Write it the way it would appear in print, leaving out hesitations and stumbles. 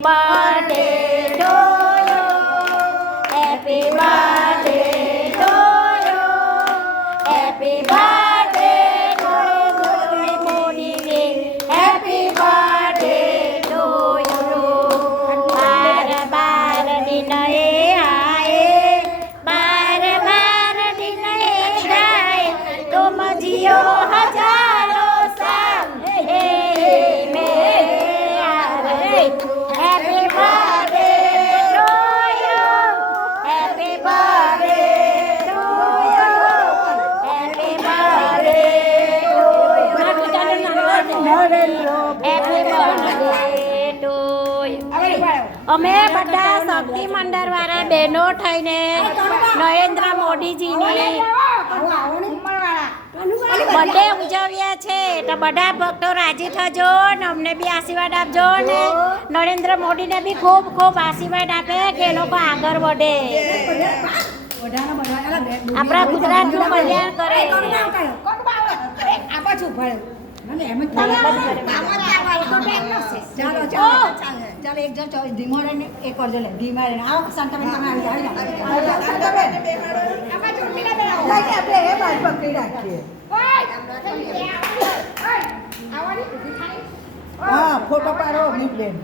Birthday to you. Happy birthday to you. Happy birthday to you. Happy birthday to you. बार बार दिन आए, बार बार दिन जाए, तुम जियो हजारों साल Happy birthday to you. Happy birthday to you. Happy birthday to you. Happy birthday to you. અમે બધા શક્તિ મંડળ વાળા બહેનો થઈને નરેન્દ્ર મોદીજીની બર્થડે ઉજવ્યા છે તો બધા ભક્તો રાજી થજો ને અમને બી આશીર્વાદ આપજો ને નરેન્દ્ર મોદીને બી ખૂબ ખૂબ આશીર્વાદ આપે કે એ લોકો આગળ વધે, આપણા ગુજરાતનું કલ્યાણ કરે. ચાલો એક જણ ધીમો રહીને એ કરજો લે ધીમા રહીને આવો શાંતાબેન તમે આવી જાઓ ફોટો પાડો બેન.